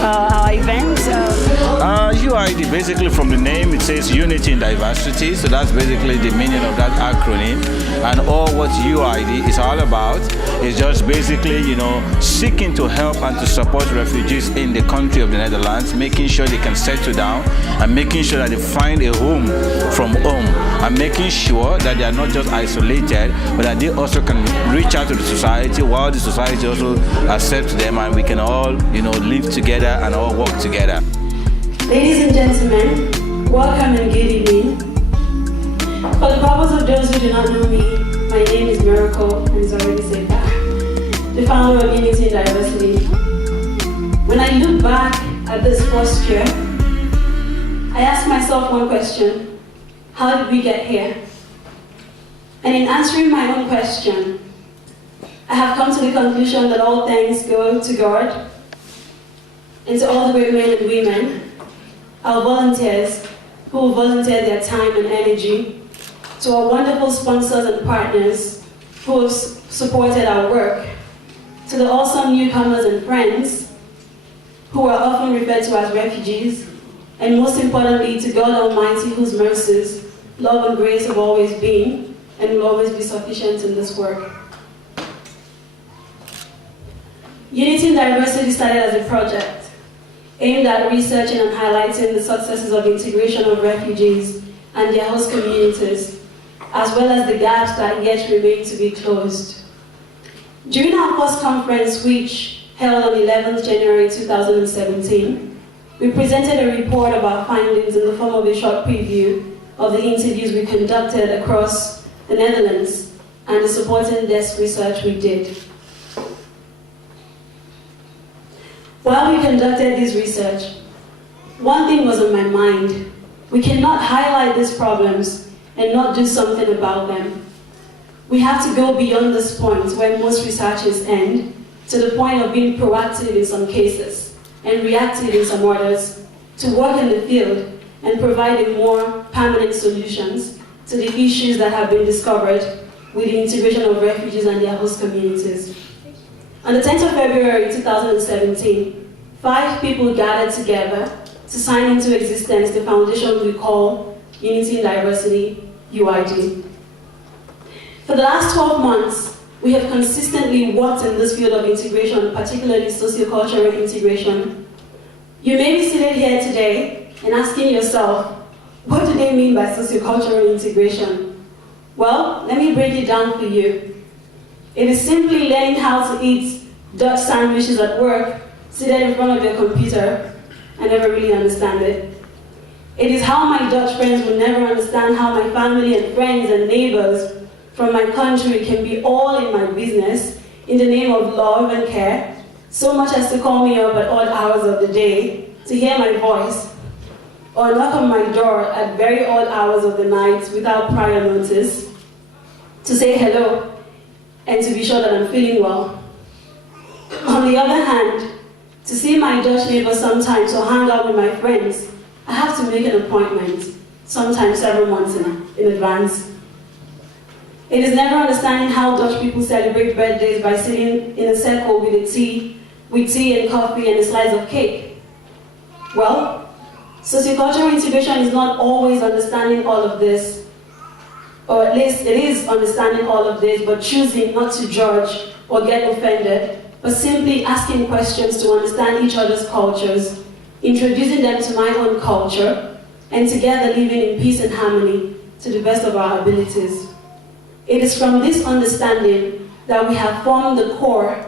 our event? UID, basically from the name, it says Unity in Diversity, so that's basically the meaning of that acronym. And all what UID is all about is just basically, seeking to help and to support refugees in the country of the Netherlands, making sure they can settle down and making sure that they find a home from home, and making sure that they are not just isolated, but that they also can reach out to the society while the society also accepts them, and we can all, live together and all work together. Ladies and gentlemen, welcome and good evening. For the purpose of those who do not know me, my name is Miracle, and it's already said that, the founder of Unity in Diversity. When I look back at this first year, I ask myself one question: how did we get here? And in answering my own question, I have come to the conclusion that all thanks go to God and to all the great men and women, our volunteers who volunteered their time and energy, to our wonderful sponsors and partners who have supported our work, to the awesome newcomers and friends who are often referred to as refugees, and most importantly to God Almighty, whose mercies, love and grace have always been and will always be sufficient in this work. Unity in Diversity started as a project aimed at researching and highlighting the successes of integration of refugees and their host communities, as well as the gaps that yet remain to be closed. During our first conference, which held on 11th January 2017, we presented a report of our findings in the form of a short preview of the interviews we conducted across the Netherlands and the supporting desk research we did. While we conducted this research, one thing was on my mind: we cannot highlight these problems and not do something about them. We have to go beyond this point where most researchers end, to the point of being proactive in some cases and reactive in some others, to work in the field and providing more permanent solutions to the issues that have been discovered with the integration of refugees and their host communities. On the 10th of February 2017, 5 people gathered together to sign into existence the foundation we call Unity in Diversity, UID. For the last 12 months, we have consistently worked in this field of integration, particularly sociocultural integration. You may be seated here today and asking yourself, what do they mean by sociocultural integration? Well, let me break it down for you. It is simply learning how to eat Dutch sandwiches at work, seated in front of your computer, and never really understand it. It is how my Dutch friends will never understand how my family and friends and neighbors from my country can be all in my business in the name of love and care, so much as to call me up at odd hours of the day to hear my voice, or knock on my door at very odd hours of the night without prior notice, to say hello and to be sure that I'm feeling well. On the other hand, to see my Dutch neighbors sometimes or hang out with my friends, I have to make an appointment, sometimes several months in advance. It is never understanding how Dutch people celebrate birthdays by sitting in a circle with tea and coffee and a slice of cake. Well, sociocultural integration is not always understanding all of this, or at least it is understanding all of this, but choosing not to judge or get offended, but simply asking questions to understand each other's cultures, introducing them to my own culture, and together living in peace and harmony to the best of our abilities. It is from this understanding that we have formed the core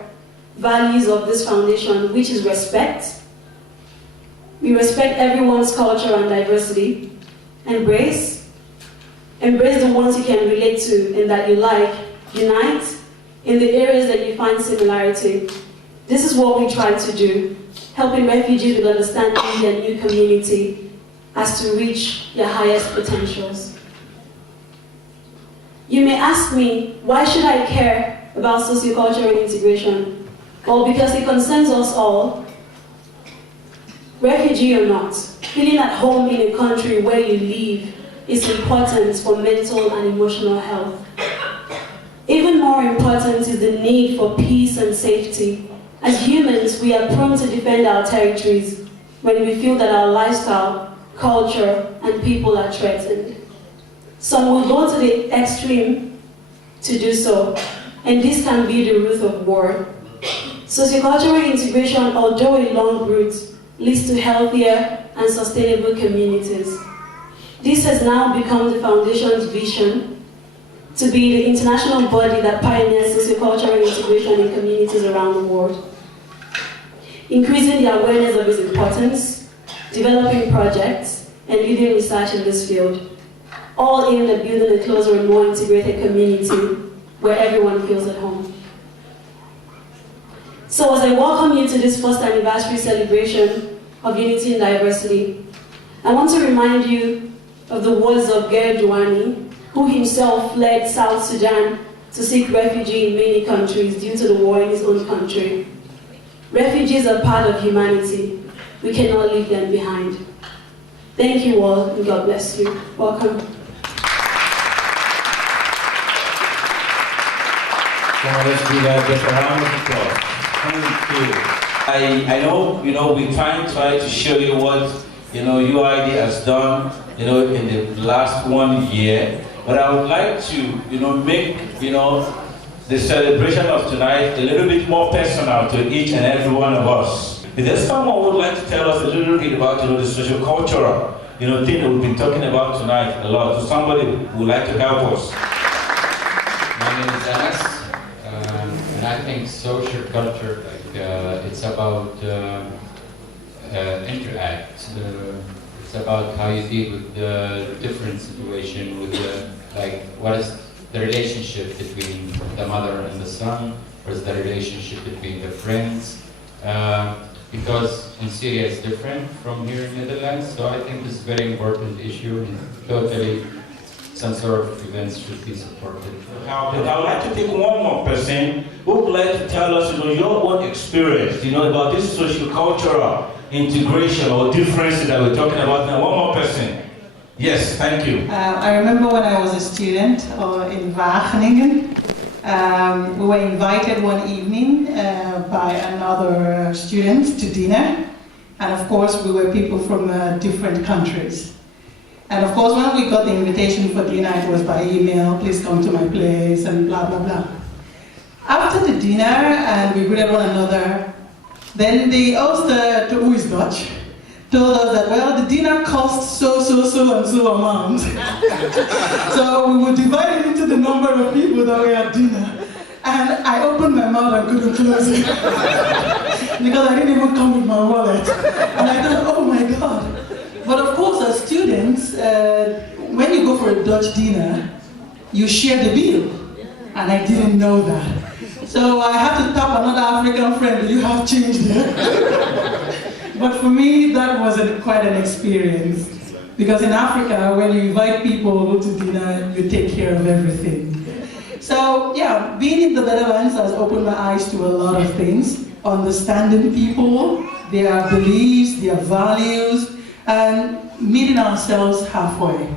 values of this foundation, which is respect. We respect everyone's culture and diversity. Embrace the ones you can relate to and that you like. Unite in the areas that you find similarity. This is what we try to do, helping refugees with understanding their new community as to reach their highest potentials. You may ask me, why should I care about sociocultural integration? Well, because it concerns us all, refugee or not. Feeling at home in a country where you live is important for mental and emotional health. Even more important is the need for peace and safety As humans, we are prone to defend our territories when we feel that our lifestyle, culture, and people are threatened. Some will go to the extreme to do so, and this can be the root of war. Sociocultural integration, although a long route, leads to healthier and sustainable communities. This has now become the Foundation's vision to be the international body that pioneers sociocultural integration in communities around the world. Increasing the awareness of its importance, developing projects, and leading research in this field, all aimed at building a closer and more integrated community where everyone feels at home. So as I welcome you to this first anniversary celebration of Unity in Diversity, I want to remind you of the words of Ger Douani, who himself fled South Sudan to seek refuge in many countries due to the war in his own country. Refugees are part of humanity. We cannot leave them behind. Thank you all, and God bless you. Welcome. Let's do that. Just a round of applause. Thank you. I know, we try to show you what, UID has done, in the last 1 year. But I would like to, make, the celebration of tonight a little bit more personal to each and every one of us. Is there someone who would like to tell us a little bit about, the socio-cultural, thing that we've been talking about tonight a lot? So somebody who would like to help us. My name is Anas. And I think social culture, it's about interact. It's about how you deal with the different situation, with what is the relationship between the mother and the son, what is the relationship between the friends. Because in Syria it's different from here in Netherlands, so I think this is a very important issue, and totally some sort of events should be supported. I would like to take one more person who would like to tell us, your own experience, about this socio-cultural integration or differences that we're talking about now. One more person. Yes, thank you. I remember when I was a student in Wageningen. We were invited one evening by another student to dinner. And of course, we were people from different countries. And of course, when we got the invitation for dinner, it was by email, please come to my place, and blah, blah, blah. After the dinner, and we greeted one another, then the host, who is Dutch, told us that, well, the dinner cost so and so amount. So we would divide it into the number of people that we had dinner. And I opened my mouth and couldn't close it. Because I didn't even come with my wallet. And I thought, oh my God. But of course, as students, when you go for a Dutch dinner, you share the bill. And I didn't know that. So I had to tap another African friend, do you have change there? But for me, that wasn't quite an experience. Because in Africa, when you invite people to dinner, you take care of everything. So yeah, being in the Netherlands has opened my eyes to a lot of things. Understanding people, their beliefs, their values, and meeting ourselves halfway.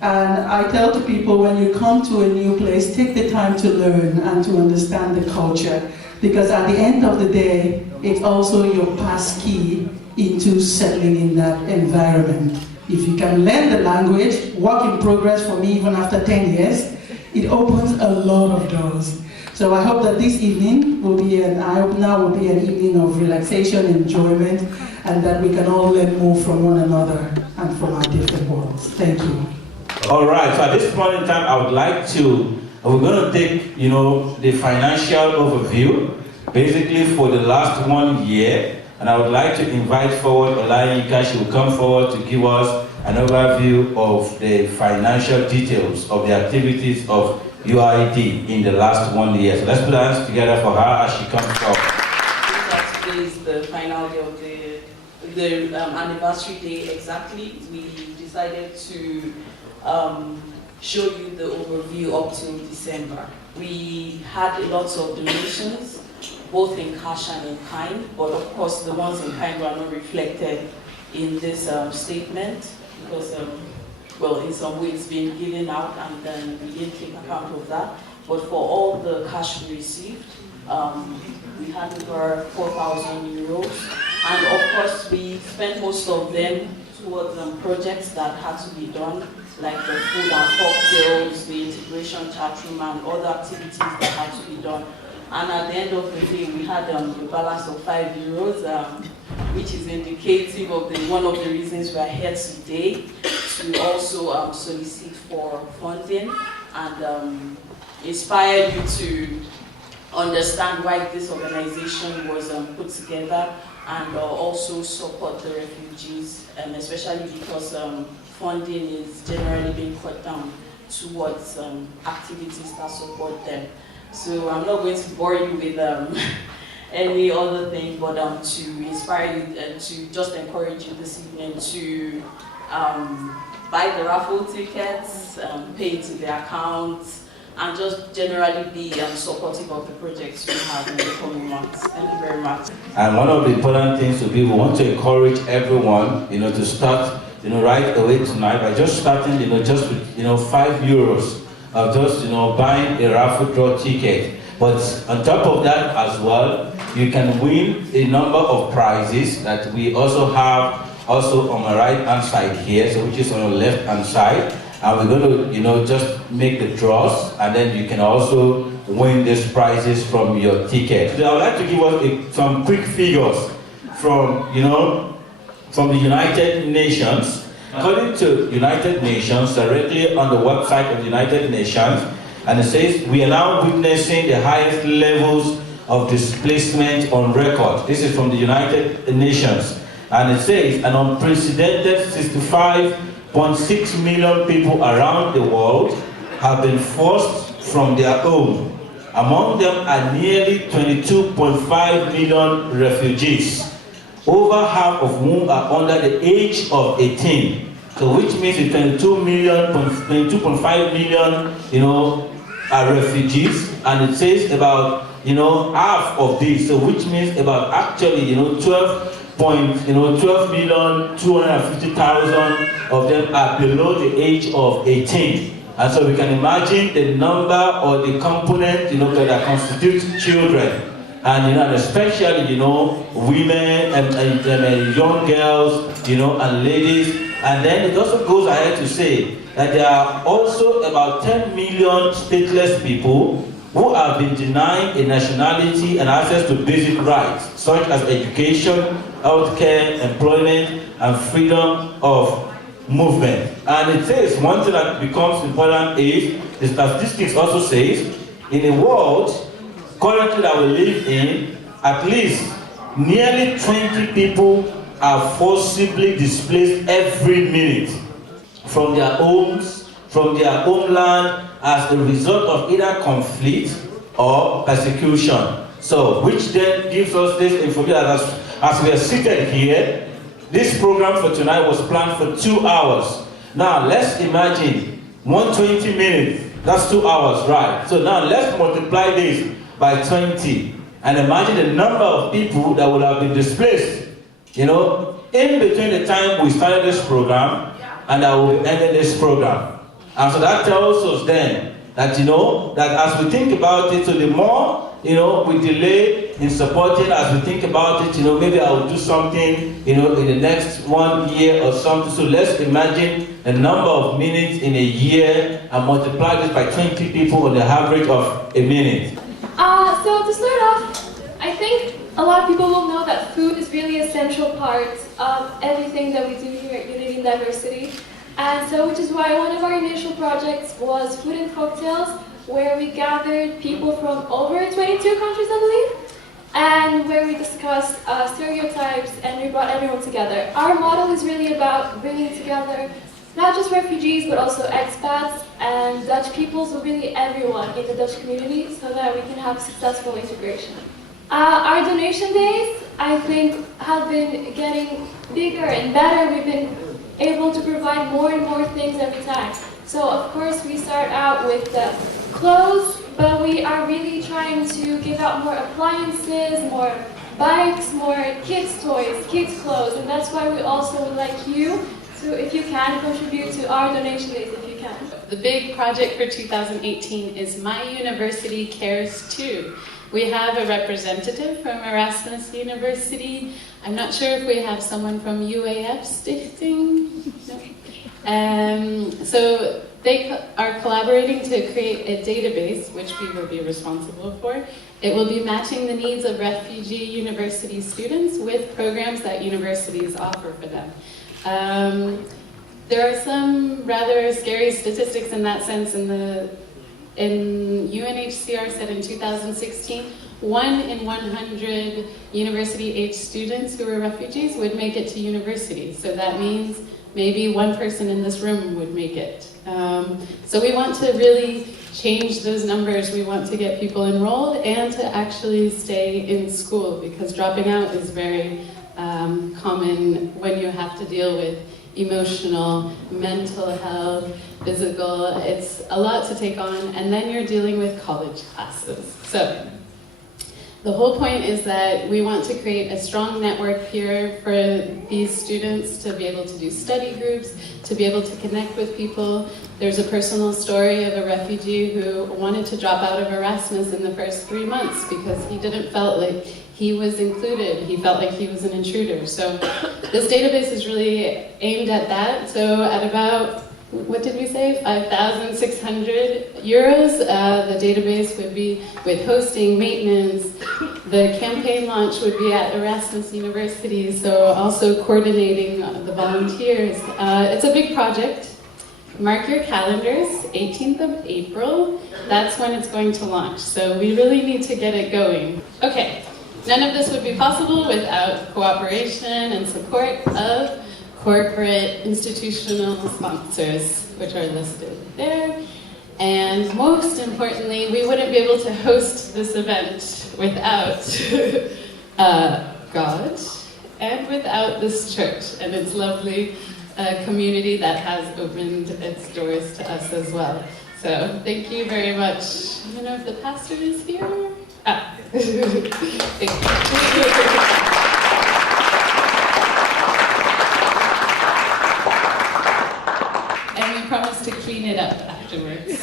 And I tell to people, when you come to a new place, take the time to learn and to understand the culture. Because at the end of the day, it's also your pass key into settling in that environment. If you can learn the language, work in progress for me even after 10 years, it opens a lot of doors. So I hope that this evening will be an eye-opener, will be an evening of relaxation, enjoyment, and that we can all learn more from one another and from our different worlds. Thank you. All right, so at this point in time, I would like to, we're going to take, the financial overview, basically for the last 1 year, and I would like to invite forward Olayinka. She will come forward to give us an overview of the financial details of the activities of UID in the last 1 year. So let's put our hands together for her as she comes forward. Today is the final day of the anniversary day exactly. We decided to show you the overview up till December. We had lots of donations, both in cash and in kind, but of course the ones in kind were not reflected in this statement because, well, in some way it's been given out and then we didn't take account of that. But for all the cash we received, We had over 4,000 euros, and of course we spent most of them towards projects that had to be done, like the food and cocktails, the integration chat room, and other activities that had to be done. And at the end of the day, we had a balance of 5 euros, which is indicative of one of the reasons we are here today, to also solicit for funding and inspire you to understand why this organization was put together, and also support the refugees, especially because funding is generally being cut down towards activities that support them. So I'm not going to bore you with any other thing, but to inspire you and to just encourage you this evening to buy the raffle tickets, pay into the account, and just generally be supportive of the projects we have in the coming months. Thank you very much. And one of the important things to be, we want to encourage everyone, to start, right away tonight by just starting, just with, 5 euros of just, buying a raffle draw ticket. But on top of that as well, you can win a number of prizes that we also have also on my right hand side here, so which is on the left hand side. And we're going to, just make the draws, and then you can also win these prizes from your ticket. So I would like to give us some quick figures from, from the United Nations. According to United Nations, directly on the website of the United Nations, and it says, we are now witnessing the highest levels of displacement on record. This is from the United Nations. And it says, an unprecedented 65.6 million people around the world have been forced from their home. Among them are nearly 22.5 million refugees, over half of whom are under the age of 18. So which means 22.5 million, are refugees, and it says about, half of these, so which means about actually, 12,250,000 of them are below the age of 18. And so we can imagine the number or the component, that constitutes children. And, especially, women and young girls, and ladies. And then it also goes ahead to say that there are also about 10 million stateless people who have been denied a nationality and access to basic rights, such as education, healthcare, employment, and freedom of movement. And it says, one thing that becomes important is, the statistics also says, in a world currently that we live in, at least nearly 20 people are forcibly displaced every minute from their homes, from their homeland, as a result of either conflict or persecution. So, which then gives us this information that as we are seated here, this program for tonight was planned for 2 hours. Now, let's imagine 120 minutes, that's 2 hours, right? So now let's multiply this by 20 and imagine the number of people that would have been displaced, in between the time we started this program and that we ended this program. And so that tells us then that, that as we think about it, so the more, we delay in supporting, as we think about it, maybe I will do something, in the next 1 year or something. So let's imagine the number of minutes in a year and multiply this by 20 people on the average of a minute. So to start off, I think a lot of people will know that food is really a central part of everything that we do here at Unity and Diversity. And so, which is why one of our initial projects was Food and Cocktails, where we gathered people from over 22 countries, I believe, and where we discussed stereotypes and we brought everyone together. Our model is really about bringing together not just refugees, but also expats and Dutch people, so really everyone in the Dutch community, so that we can have successful integration. Our donation days, I think, have been getting bigger and better. We've been able to provide more and more things every time. So of course we start out with the clothes, but we are really trying to give out more appliances, more bikes, more kids' toys, kids' clothes, and that's why we also would like you to, if you can, contribute to our donation days if you can. The big project for 2018 is My University Cares Too. We have a representative from Erasmus University. I'm not sure if we have someone from UAF Stichting. No. So they are collaborating to create a database, which we will be responsible for. It will be matching the needs of refugee university students with programs that universities offer for them. There are some rather scary statistics in that sense. In UNHCR said in 2016, 1 in 100 university-age students who are refugees would make it to university. So that means maybe one person in this room would make it. So we want to really change those numbers. We want to get people enrolled and to actually stay in school, because dropping out is very common when you have to deal with emotional, mental health, physical. It's a lot to take on, and then you're dealing with college classes. So the whole point is that we want to create a strong network here for these students to be able to do study groups, to be able to connect with people. There's a personal story of a refugee who wanted to drop out of Erasmus in the first 3 months because he didn't felt like he was included. He felt like he was an intruder. So this database is really aimed at that. So at about, what did we say, 5,600 euros, the database would be with hosting, maintenance. The campaign launch would be at Erasmus University, so also coordinating the volunteers. It's a big project. Mark your calendars, 18th of April. That's when it's going to launch. So we really need to get it going. Okay. None of this would be possible without cooperation and support of corporate institutional sponsors, which are listed there. And most importantly, we wouldn't be able to host this event without God and without this church and its lovely community that has opened its doors to us as well. So thank you very much. I don't know if the pastor is here. Thank you. And we promise to clean it up afterwards.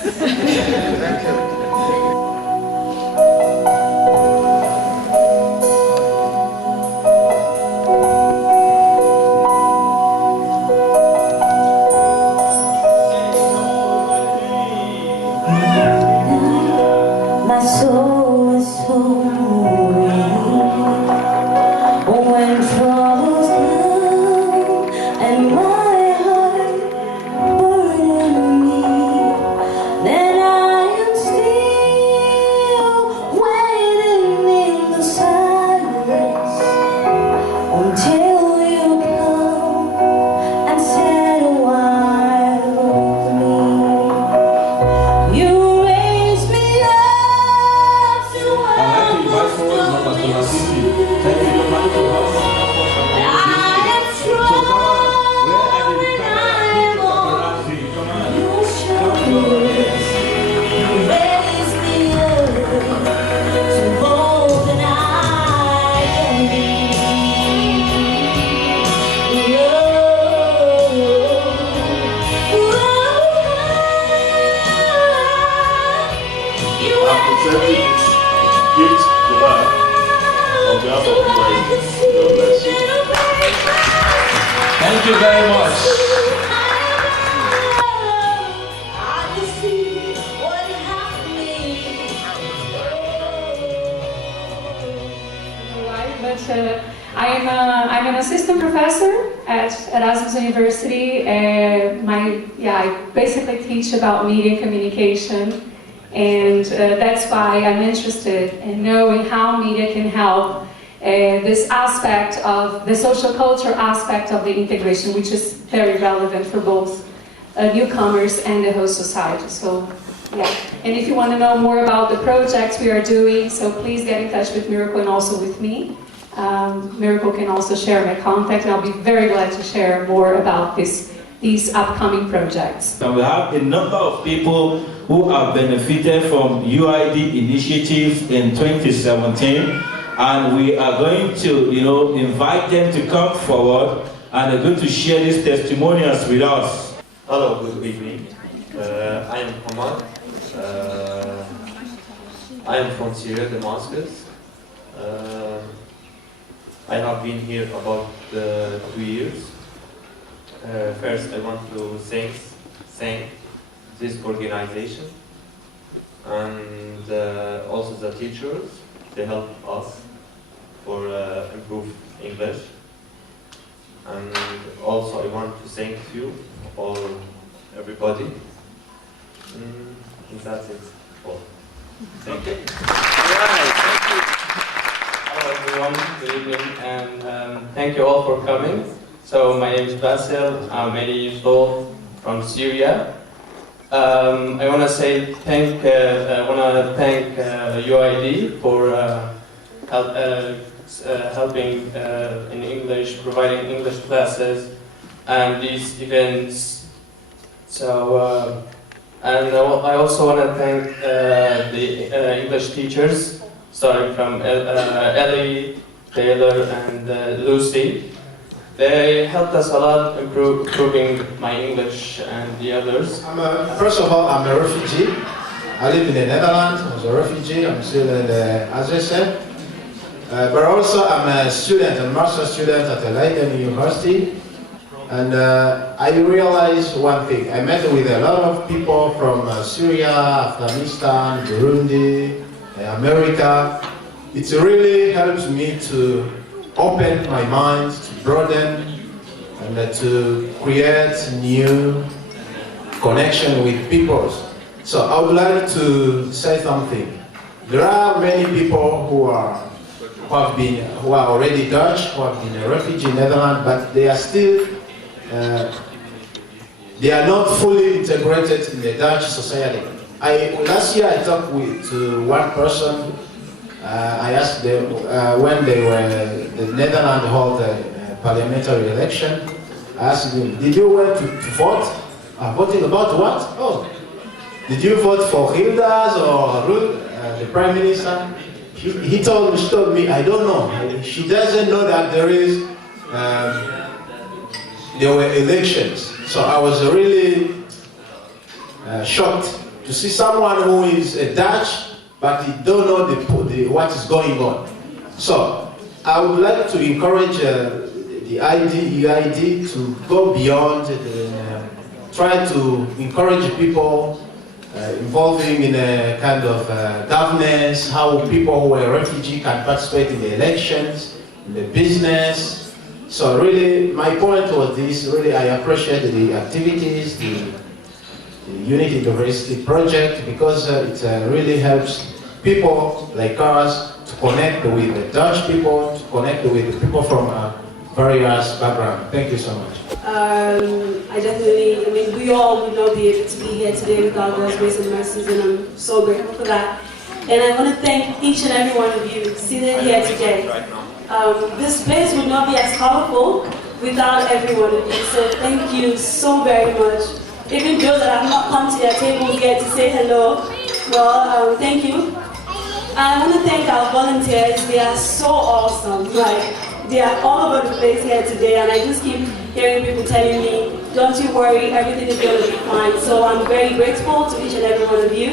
Thank you very much. I'm an assistant professor at Erasmus University. I basically teach about media communication, and that's why I'm interested in knowing how media can help this aspect of the social culture aspect of the integration, which is very relevant for both newcomers and the host society. So, yeah. And if you want to know more about the projects we are doing, so please get in touch with Miracle and also with me. Miracle can also share my contact, and I'll be very glad to share more about these upcoming projects. And we have a number of people who have benefited from UID initiatives in 2017, and we are going to, invite them to come forward, and they're going to share these testimonials with us. Hello, good evening. I am Omar. I am from Syria, Damascus. I have been here about 2 years. First, I want to thank this organization and also the teachers. They help us for improve English. And also, I want to thank you all, everybody. And that's it. All. Thank you. Alright, thank you. Hello everyone, good evening, and thank you all for coming. So my name is Basil, I'm 80 years old, from Syria. I want to thank UID for helping in English, providing English classes and these events. So. And I also want to thank the English teachers, starting from Ellie, Taylor, and Lucy. They helped us a lot improving my English and the others. First of all, I'm a refugee. I live in the Netherlands. I was a refugee. I'm still in the, as I said. But also, I'm a student, a master's student at Leiden University. And I realized one thing. I met with a lot of people from Syria, Afghanistan, Burundi, America. It really helps me to open my mind, to broaden, and to create new connection with people. So I would like to say something. There are many people who are already Dutch, who have been a refugee in Netherlands, but they are still they are not fully integrated in the Dutch society. Last year I talked to one person. I asked them when the Netherlands held a parliamentary election. I asked him, "Did you went to vote? Voting about what? Oh, did you vote for Hilda's or Ruth, the Prime Minister?" She told me, "I don't know." She doesn't know that there were elections. So I was really shocked to see someone who is a Dutch, but he don't know what is going on. So I would like to encourage the UID to go beyond, try to encourage people involving in a kind of governance, how people who are refugees can participate in the elections, in the business. So really, my point was this, really I appreciate the activities, the Unity Diversity Project, because it really helps people like us to connect with the Dutch people, to connect with the people from various backgrounds. Thank you so much. We all would not be able to be here today without God's grace and mercies, and I'm so grateful for that. And I want to thank each and every one of you seated here today. This place would not be as colorful without every one of you, so thank you so very much. Even those that have not come to their tables yet to say hello, well, thank you. I want to thank our volunteers. They are so awesome. They are all over the place here today, and I just keep hearing people telling me, "Don't you worry, everything is going to be fine." So I'm very grateful to each and every one of you.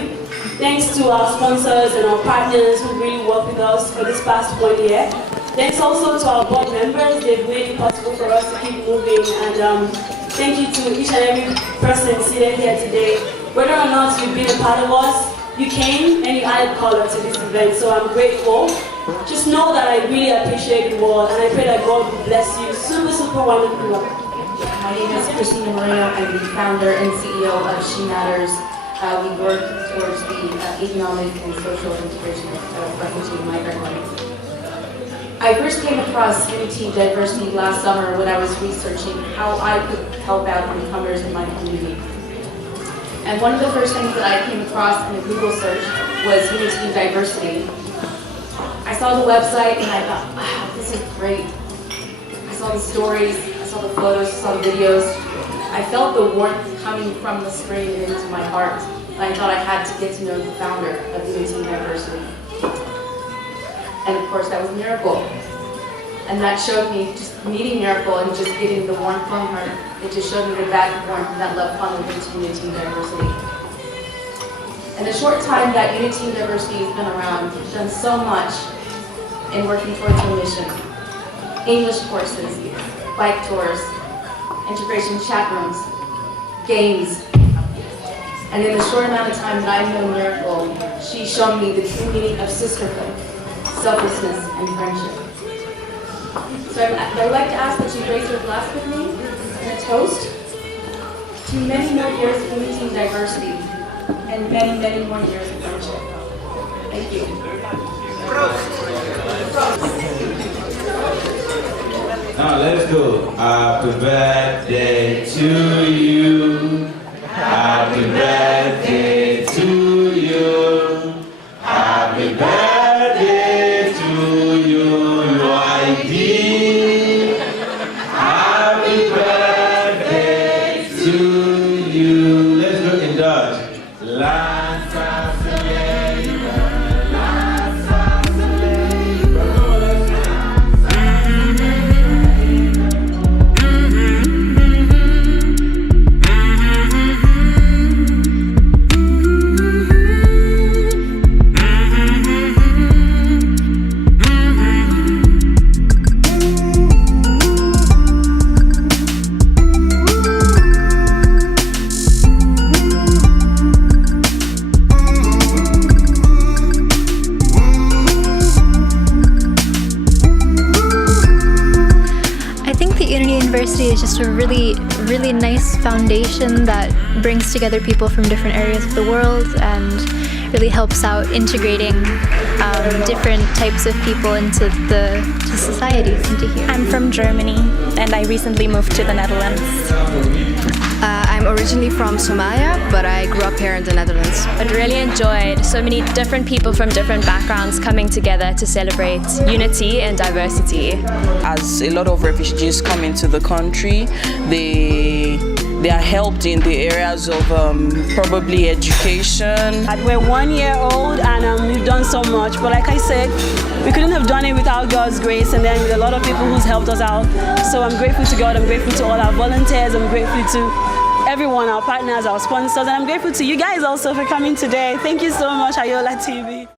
Thanks to our sponsors and our partners who really worked with us for this past 1 year. Thanks also to our board members. They've made it possible for us to keep moving. And thank you to each and every person seated here today. Whether or not you've been a part of us, you came and you added color to this event. So I'm grateful. Just know that I really appreciate you all, and I pray that God will bless you. Super, super wonderful. My name is Christina Moreno. I'm the founder and CEO of She Matters. We work towards the economic and social integration of refugee and migrant women. I first came across Unity Diversity last summer when I was researching how I could help out newcomers in my community. And one of the first things that I came across in a Google search was Unity Diversity. I saw the website and I thought, wow, this is great. I saw the stories, I saw the photos, I saw the videos. I felt the warmth coming from the screen into my heart. And I thought I had to get to know the founder of Unity Diversity. And of course, that was Miracle. And that showed me, just meeting Miracle and just getting the warmth from her, it just showed me the back and warmth and that love funneled into Unity Diversity. In the short time that Unity University has been around, we've done so much in working towards our mission. English courses, bike tours, integration chat rooms, games. And in the short amount of time that I've known Miracle, she's shown me the true meaning of sisterhood, selflessness, and friendship. So I'd like to ask that you raise your glass with me in a toast to many more years of unity and diversity, and many, many more years of friendship. Thank you. Now let's go. Happy birthday to you. Happy birthday to you. Happy birthday to you, UID. Happy birthday to you. Let's go in Dutch. University is just a really nice foundation that brings together people from different areas of the world and really helps out integrating different types of people into society, into here. I'm from Germany and I recently moved to the Netherlands. I'm originally from Somalia, but I grew up here in the Netherlands. I really enjoyed so many different people from different backgrounds coming together to celebrate unity and diversity. As a lot of refugees come into the country, they are helped in the areas of probably education. We're 1 year old and we've done so much, but like I said, we couldn't have done it without God's grace and then with a lot of people who's helped us out. So I'm grateful to God, I'm grateful to all our volunteers, I'm grateful to everyone, our partners, our sponsors, and I'm grateful to you guys also for coming today. Thank you so much, Ayola TV.